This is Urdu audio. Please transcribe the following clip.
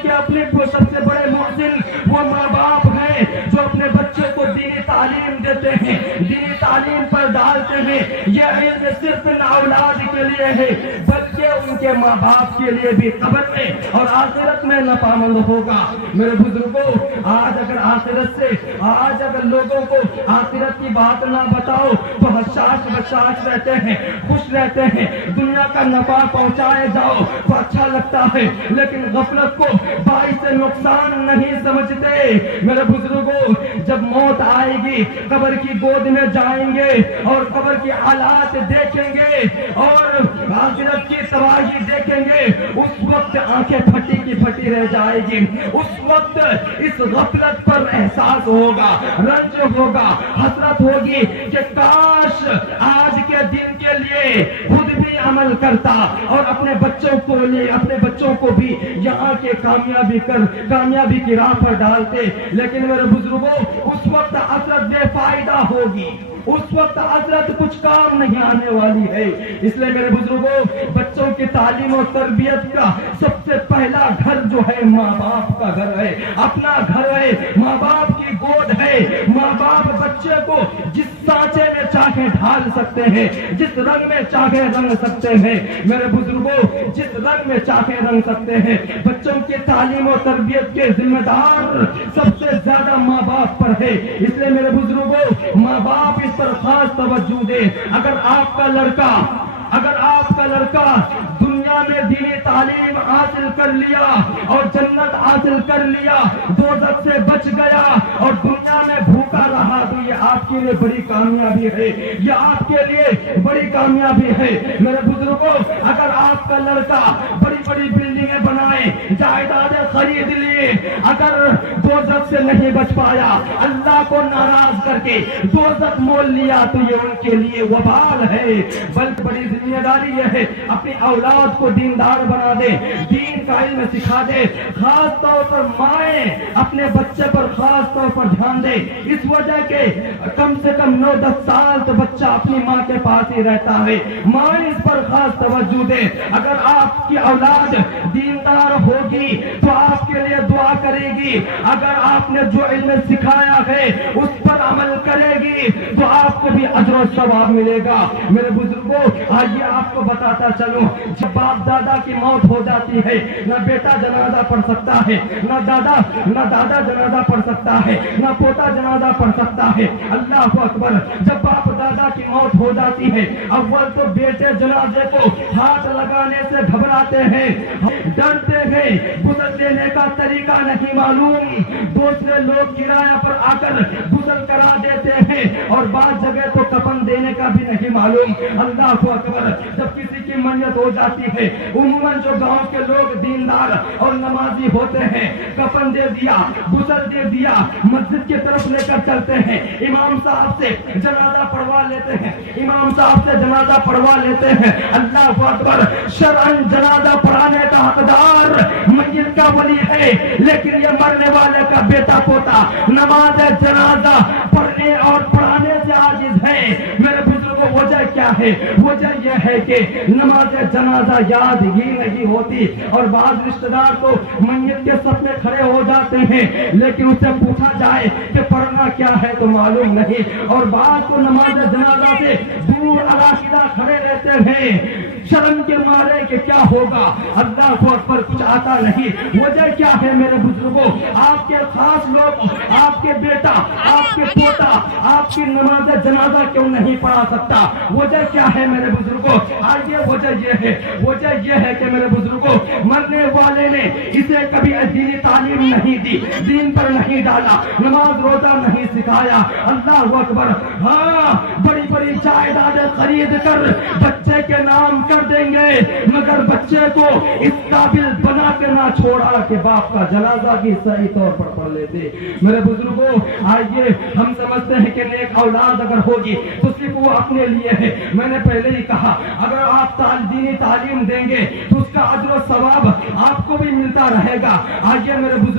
کیونکہ اپنے سب سے بڑے محسن وہ ماں باپ ہیں جو اپنے بچے کو دینی تعلیم دیتے ہیں، دینی تعلیم پر ڈالتے ہیں۔ یہ علم صرف ان اولاد کے لیے ہے بلکہ ان کے ماں باپ کے لیے بھی قبر میں اور آخرت میں نفامند ہوگا۔ میرے بزرگوں، آج اگر لوگوں کو آخرت کی بات نہ بتاؤ تو حشاش بشاش رہتے ہیں، خوش رہتے ہیں، دنیا کا نفع پہنچائے جاؤ تو اچھا لگتا ہے، لیکن غفلت کو باعث نقصان نہیں سمجھتے۔ میرے بزرگوں، جب موت آئے گی قبر کی گود میں جائیں گے اور قبر کی حالات دیکھیں گے اور آخرت کی تباہی دیکھیں گے، اس وقت آنکھیں پھٹی کی پھٹی رہ جائے گی۔ اس وقت اس غفلت پر احساس ہوگا، رنج ہوگا، حسرت ہوگی کہ کاش آج کے دن کے لیے خود بھی عمل کرتا اور اپنے بچوں کو بھی یہاں کے کامیابی کی راہ پر ڈالتے۔ لیکن میرے بزرگوں، اس وقت حسرت بے فائدہ ہوگی، اس وقت حسرت کچھ کام نہیں آنے والی ہے۔ اس لیے میرے بزرگوں، بچوں کی تعلیم و تربیت کا سب سے پہلا گھر جو ہے ماں باپ کا گھر ہے، اپنا گھر ہے، ماں باپ کی گود ہے۔ ماں باپ بچے کو جس سانچے میں چاہے ڈھال سکتے ہیں، جس رنگ میں چاہے رنگ سکتے ہیں۔ میرے بزرگوں، جس رنگ میں چاہے رنگ سکتے ہیں۔ بچوں کی تعلیم و تربیت کے ذمہ دار سب سے زیادہ ماں باپ پر ہے۔ اس لیے میرے بزرگوں، ماں باپ اس پر خاص توجہ دیں۔ اگر آپ کا لڑکا دنیا میں دینی تعلیم حاصل کر لیا اور جنت حاصل کر لیا، دوزخ سے بچ گیا اور دنیا میں بھوکا رہا، تو یہ آپ کے لیے بڑی کامیابی ہے، یہ آپ کے لیے بڑی کامیابی ہے۔ میرے بزرگوں، اگر آپ کا لڑکا بڑی بڑی بلڈنگیں بنائے، جائیدادیں خرید لیے، اگر دوزخ سے نہیں بچ پایا، اللہ کو ناراض کر کے دوزخ مول لیا، تو یہ ان کے لیے وبال ہے۔ بلکہ بڑی ذمہ داری یہ ہے اپنی اولاد کو دیندار بنا دے، دین کا علم سکھا دے۔ خاص طور پر مائیں اپنے بچے پر خاص طور پر دھیان دے، اس وجہ کہ کم سے کم 9-10 سال تو بچہ اپنی ماں کے پاس ہی رہتا ہے۔ مائیں اس پر خاص توجہ دے۔ اگر آپ کی اولاد دیندار ہوگی تو آپ کے لیے دعا کرے گی، اگر آپ نے جو علم سکھایا ہے اس پر عمل کرے گی تو آپ کو بھی اجر و ثواب ملے گا۔ میرے بزرگوں، آئیے آپ کو بتاتا چلوں، جب باپ دادا کی موت ہو جاتی ہے، نہ بیٹا جنازہ پڑھ سکتا ہے، نہ دادا جنازہ پڑھ سکتا ہے، نہ پوتا جنازہ پڑھ سکتا ہے۔ اللہ اکبر! جب باپ دادا کی موت ہو جاتی ہے، اول تو بیٹے جنازے کو ہاتھ لگانے سے گھبراتے ہیں، ڈرتے ہیں، غسل دینے کا طریقہ نہیں معلوم، دوسرے لوگ کرایہ پر آ کر غسل کرا دیتے ہیں اور بعض جگہ تو کفن دینے کا بھی نہیں معلوم۔ اللہ اکبر! جب کسی کی میت ہو جاتی ہے، عموماً جو گاؤں کے لوگ دیندار اور نمازی ہوتے ہیں، کفن دے دیا، غسل دے دیا، مسجد کی طرف لے کر چلتے ہیں، امام صاحب سے جنازہ پڑھوا لیتے ہیں۔ اللہ اکبر! شرعاً جنازہ پڑھانے کا حقدار میت کا ولی ہے، لیکن یہ مرنے والے کا بیٹا پوتا نماز جنازہ پڑھنے اور پڑھانے سے عاجز ہے۔ میرے بزرگوں، وجہ کیا ہے؟ وجہ یہ ہے کہ نماز جنازہ یاد ہی نہیں ہوتی، اور بعض رشتہ دار تو میت کے صف میں کھڑے ہو جاتے ہیں، لیکن اسے پوچھا جائے کہ پڑھنا کیا ہے تو معلوم نہیں، اور بعض تو نماز جنازہ سے دور علاقہ کھڑے رہتے ہیں، شرم کے مارے کہ کیا ہوگا، اللہ کو اکبر، کچھ آتا نہیں۔ وجہ کیا ہے میرے بزرگوں؟ آپ کے خاص لوگ، آپ کے بیٹا، آپ کے پوتا آپ کی نماز جنازہ کیوں نہیں پڑھا سکتا؟ وجہ کیا ہے میرے بزرگوں؟ آئیے، وجہ یہ ہے کہ میرے بزرگوں، مرنے والے نے اسے کبھی دینی تعلیم نہیں دی، دین پر نہیں ڈالا، نماز روزہ نہیں سکھایا۔ اللہ اکبر! ہاں، بڑی بڑی جائیدادیں خرید کر بچے کے نام کر دیں گے، مگر بچے کو اس قابل بنا کے نہ چھوڑا کہ باپ کا جنازہ بھی صحیح طور پر پڑھ لیتے۔ میرے بزرگوں، آئیے، ہم سمجھتے ہیں کہ نیک اولاد اگر ہوگی تو صرف وہ اپنے لیے ہے۔ میں نے پہلے ہی کہا، اگر آپ دینی تعلیم دیں گے تو اس کا اجر و ثواب آپ کو بھی ملتا رہے گا۔ آئیے میرے بزرگ